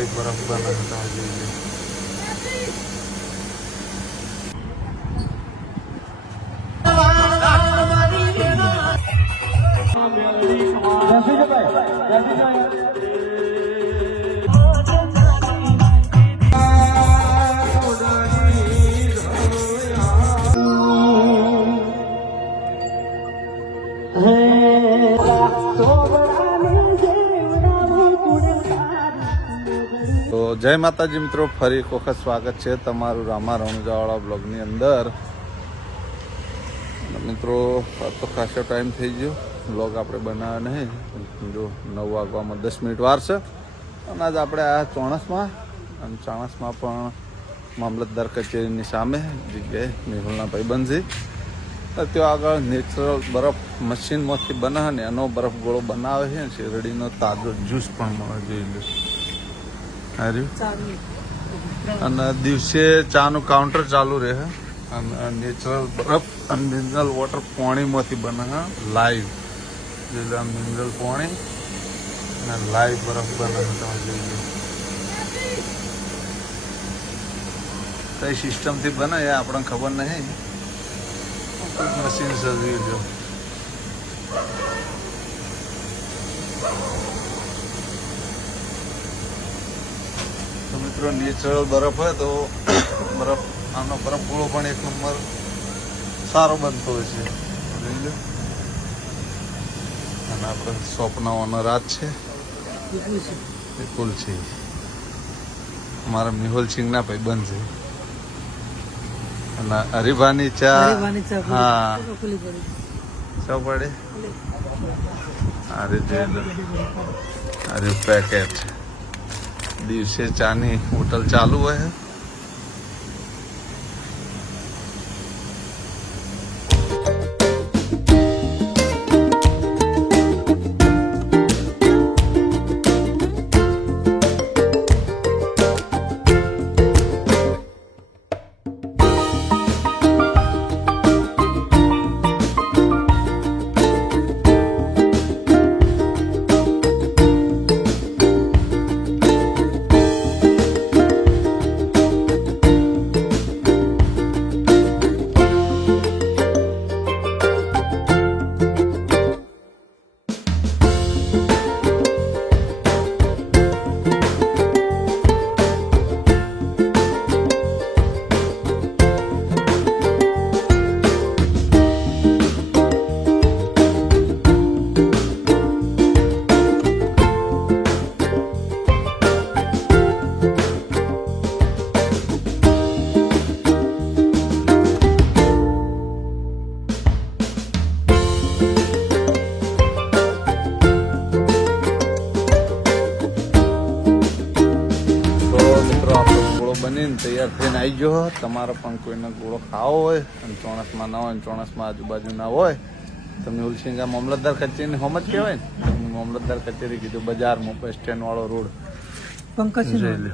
बर्फ बनाता है તો જય માતાજી મિત્રો, ફરી એક વખત સ્વાગત છે તમારું રામા રણુજાવાળા બ્લોગની અંદર. મિત્રો તો ખાસો ટાઈમ થઈ ગયો, બ્લોગ આપણે બનાવ્યા નહીં. જો 9 વાગવામાં 10 મિનિટ વાર છે. અને આજ આપણે આ ચોણસમાં અને ચાણસમાં પણ મામલતદાર કચેરીની સામે જગ્યાએ મેહુલના ભાઈબંધ છે. ત્યાં આગળ નેચરલ બરફ મશીનમાંથી બને ને એનો બરફ ગોળો બનાવે છે. શેરડીનો તાજો જ્યુસ પણ મળે જોઈ લો. અને દિવસે ચાનું કાઉન્ટર ચાલુ રહે. અને નેચરલ બરફ અને મિનરલ વોટર પાણીમાંથી બને લાઈવ. એટલે મિનરલ પાણી અને લાઈવ બરફ બને તમે જોઈ લો. કઈ સિસ્ટમથી બને એ આપણને ખબર નહીં. મશીન સર્જી લો. તો મિત્રો નેચરલ બરફ હોય તો બરફ આનો બરફ ગોળો પણ એક નંબર સારો બનતો હોય છે. અને આપણે શોપના ઓનર આજ છે વિપુલ છે, અમારા મેહુલ સિંહના ભાઈબંધ છે. અને હરિભાની ચા હા શું પડે અરે પેકેટ. દિવસે ચાની હોટલ ચાલુ હોય. બનીને તૈયાર થઈને આવી ગયો. તમારે પણ કોઈને ગોળો ખાવો હોય અને ચોણસમાં ના હોય, ચોણસમાં આજુબાજુ ના હોય, તો મેહુલ સિંહ મામલતદાર કચેરીની હોમ જ કહેવાય ને. મામલતદાર કચેરી કીધું બજારમાં બસ સ્ટેન્ડ વાળો રોડ પંકજ જોઈ લો.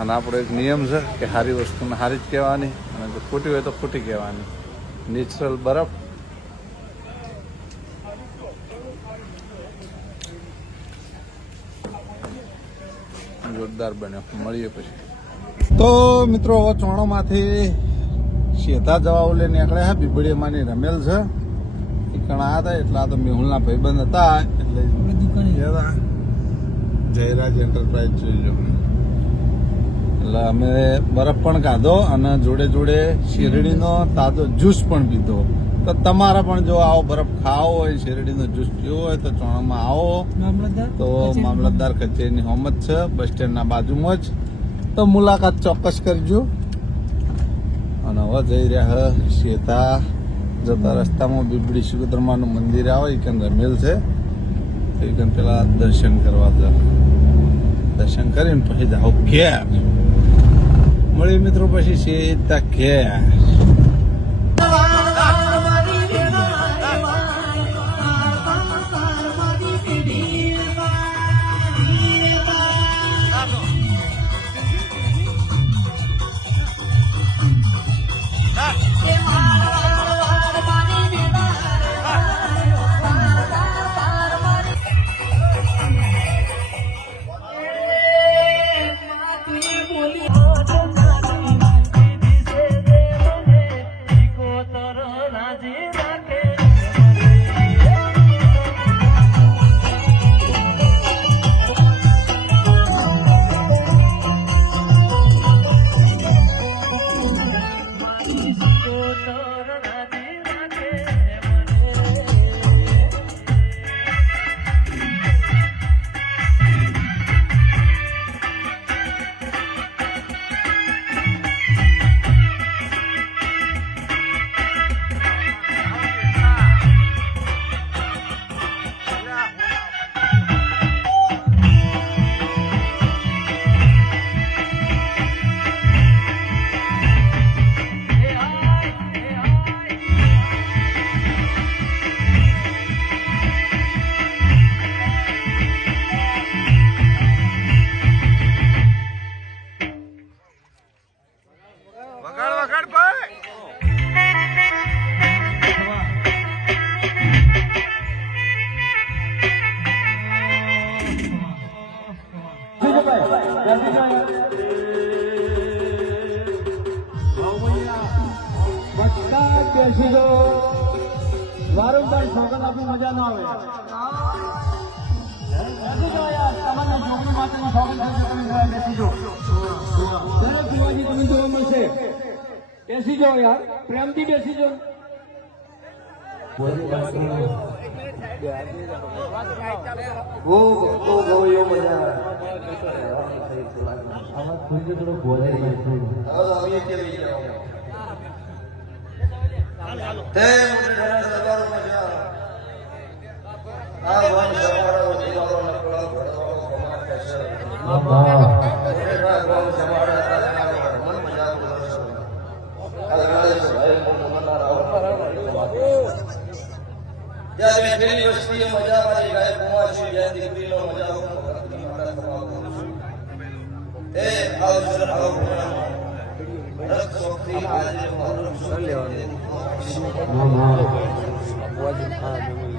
અને આપણો એક નિયમ છે કે સારી વસ્તુને સારી જ કહેવાની અને જો ખોટી હોય તો ખોટી કહેવાની. નેચરલ બરફ જોરદાર બન્યો. મળીએ પછી. તો મિત્રો હવે ચોણોમાંથી શેતા જવા ઓલે નીકળ્યા હા. બીબડીયામાંની રમેલ છે એ કણા હતા એટલે આ તો મેહુલના ભાઈબંધ હતા એટલે જયરાજ એન્ટરપ્રાઇઝ જોઈ લો. એટલે અમે બરફ પણ ખાધો અને જોડે જોડે શેરડીનો તાજો જ્યુસ પણ પીધો. તો તમારે પણ જો આવો બરફ ખાવો હોય, શેરડીનો જ્યુસ પીવો હોય તો ચોણામાં આવો. તો મામલતદાર કચેરીની હોમ જ છે, બસ સ્ટેન્ડના બાજુમાં જ. તો મુલાકાત ચોક્કસ કરજો. અને હવે જઈ રહ્યા શેતા જતા રસ્તામાં બીબડી શિકોતરમાનું મંદિર આવે. એ કન રમેલ છે તો એ કન પેલા દર્શન કરવા જાવ. દર્શન કરીને પછી જાઓ ઘેર. મળી મિત્રો પછી શેતા ઘેર. બેસી જાઓ બધા બેસી જાઓ વારંવાર સોગંદ આપી મજા ના આવે બેસી જાઓ યાર તમારી છોકરી માટેની સોગંદ બેસી જાઓ દરેક ભુવાજી તમને જોવા મળશે બેસી જાઓ યાર પ્રેમથી બેસી જાઓ જ્યારે પેલી વસ્તીએ મજા મારી ગાય કુમારજી જ્યાં દીકરીનો મજા એ આવસર આવ રખ સોખી આજે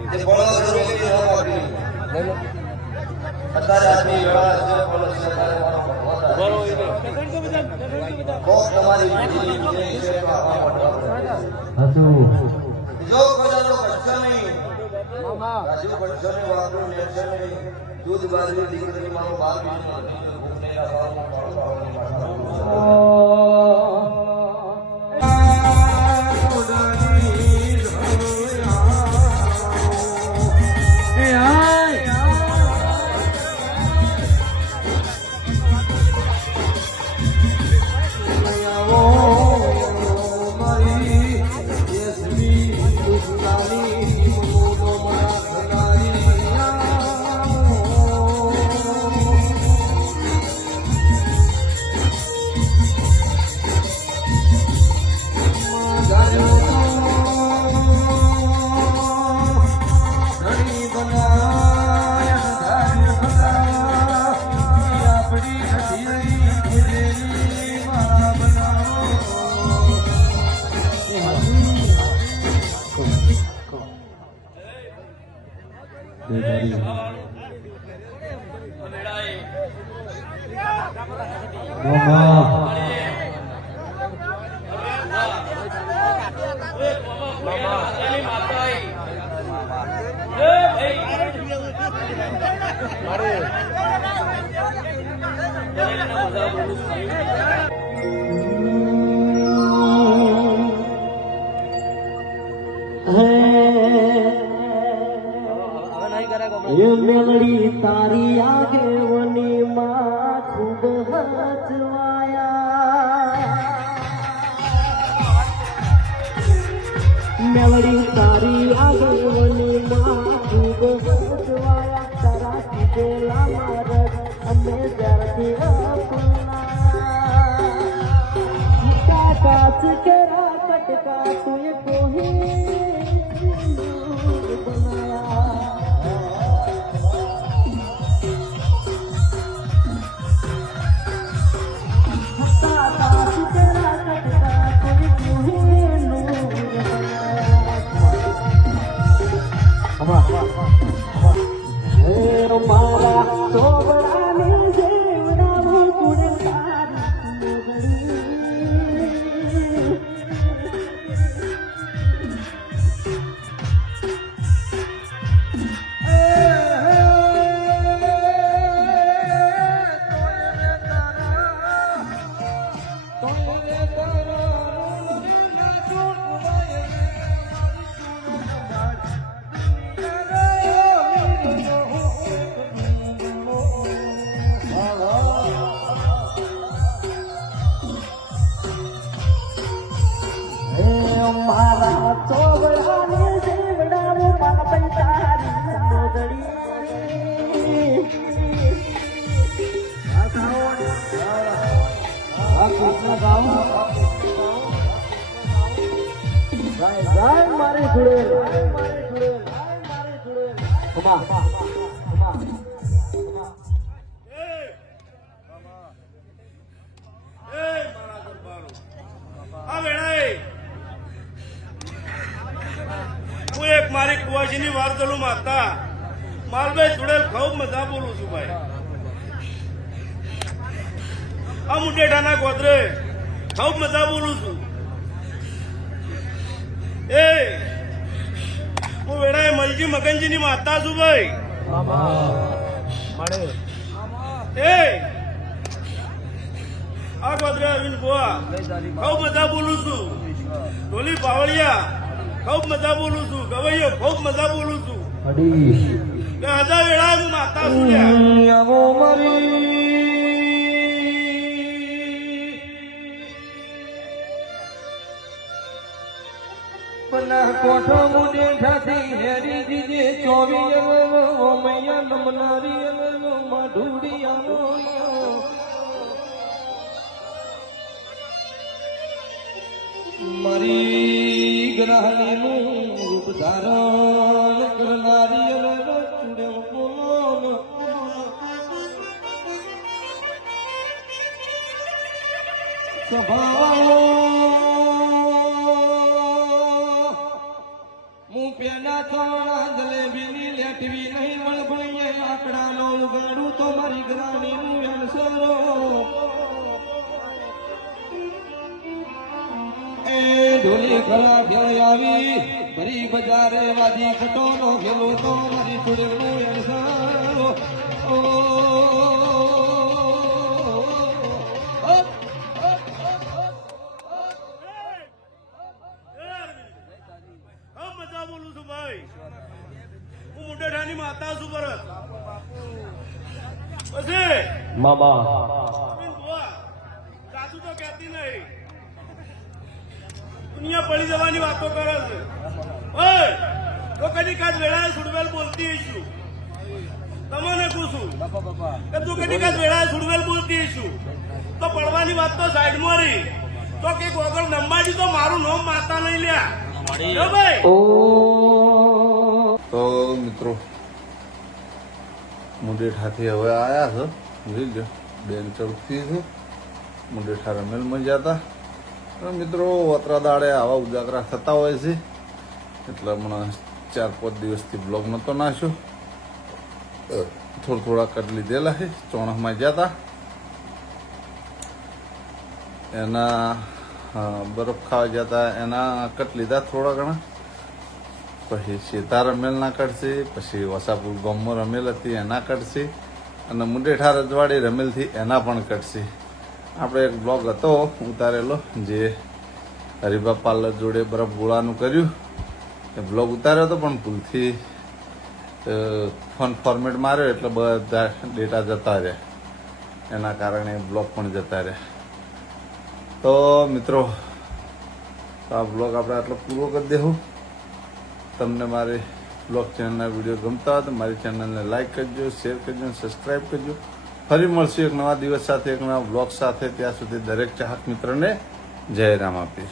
તે બોલો જરૂરી ન આપી અત્યારે આદમી વેળા છે બોલો સરકારે મારો બોલો કોક તમારી બીજી છે તો આ જો કોજાનો કચ્છા નહીં રાજુ કચ્છાની વાપરું નેચર નહીં દૂધ બાજરી દીકરી મારો બાપ ભૂખને મેલડી તારી આગેવની માં ખૂબ હચવાયા મેલડી તારી આગેવની માં ખૂબ હચવાયા તારા કીધેલા મારત અમે જ્યારથી અપના કાચ કેરા કટકા તું કોહી મારા સોબડાને જેવડાવું તુને મારા સોબડાને જેવડાવું મારા તારી મોદડી મારી જોડે હું એક મારી કુવાજીની વાર્તલું માતા માલભાઈ જોડે ખૂબ મજા બોલું છું ભાઈ આ મુટેઠાના ગોદરે ખૂબ મજા બોલું છું. એ હું વેળાએ મલજી મગનજીની માતા છું ભાઈ. એ આ ગોદરે અરવિંદ ગોવા ખૂબ મજા બોલું છું. ઢોલી પાવળિયા ખૂબ મજા બોલું છું. ગવૈયો ખૂબ મજા બોલું છું. કે હજા વેળાએ હું માતા છું લ્યા. કોઠો મુડે ઠાથી હેરી દીજે ચોવી મૈયા નમનારી મઢુડિયાનો મારી ગ્રહણીનું રૂપ ધારણ કરનારી ચૂડે બોલો હું પેલા થોડા જલેબીની લેટવી નહીં મળભાઈએ આકડાનો ઉગાડું તો મારી ગ્રામીનું વ્યવસાયો એ ઢોલી ખરા ઘેર આવી ભરી બજારે વાજી કટોનો ખેલો તો મારી ચૂડેનું વ્યવસાયો ખૂબ મજા બોલું છું ભાઈ. હું મુટેઠાની માતા છું પરત. પછી મામા અરવિંદ ગોવા સાચું તો કહેતી નહીં. દુનિયા પડી જવાની વાતો કરે છે. ઓય તો કદી કાચ વેળાએ સુડવેલ બોલતી હઈશું. તમને પૂછું કે તું કદી કાચ વેળાએ સુડવેલ બોલતી હઈશું તો પડવાની વાત તો સાઈડમાં રહી. તો કે ગોગળ નંબાજી તો મારું નામ માતા નહીં લ્યા. જો ભાઈ તો મિત્રો મુંડેઠાથી હવે આયા છે જોઈ લો બેન ચડતી છે મુંડેઠા રમેલમાં જતા મિત્રો વતરા દાડે આવા ઉજાગરા થતા હોય છે એટલે હમણાં 4-5 દિવસથી બ્લોગ નતો નાખ્યો થોડા કટ લીધેલા છે ચોણસમાં જતા એના બરફ ખાવા જતા એના કટ લીધા થોડા ઘણા પછી સીતા રમેલના કટશે પછી વસાપુર ગામમાં રમેલ હતી એના કટશે અને મુંડેઠા રજવાડી રમેલથી એના પણ કટશે આપણે એક બ્લોગ હતો ઉતારેલો જે હરિભા પાર્લર જોડે બરફ ગોળાનું કર્યું એ બ્લોગ ઉતાર્યો હતો પણ ભૂલથી ફોન ફોર્મેટ માર્યો એટલે બધા ડેટા જતા રહ્યા એના કારણે બ્લોગ પણ જતા રહ્યા. તો મિત્રો આ બ્લોગ આપણે આટલો પૂરો કરી દેવું. તમને મારી બ્લોગ ચેનલના વિડીયો ગમતા હોય તો મારી ચેનલને લાઈક કરજો, શેર કરજો, સબસ્ક્રાઈબ કરજો. ફરી મળશું એક નવા દિવસ સાથે, એક નવા બ્લોગ સાથે. ત્યાં સુધી દરેક ચાહક મિત્રને જય રામાપીર.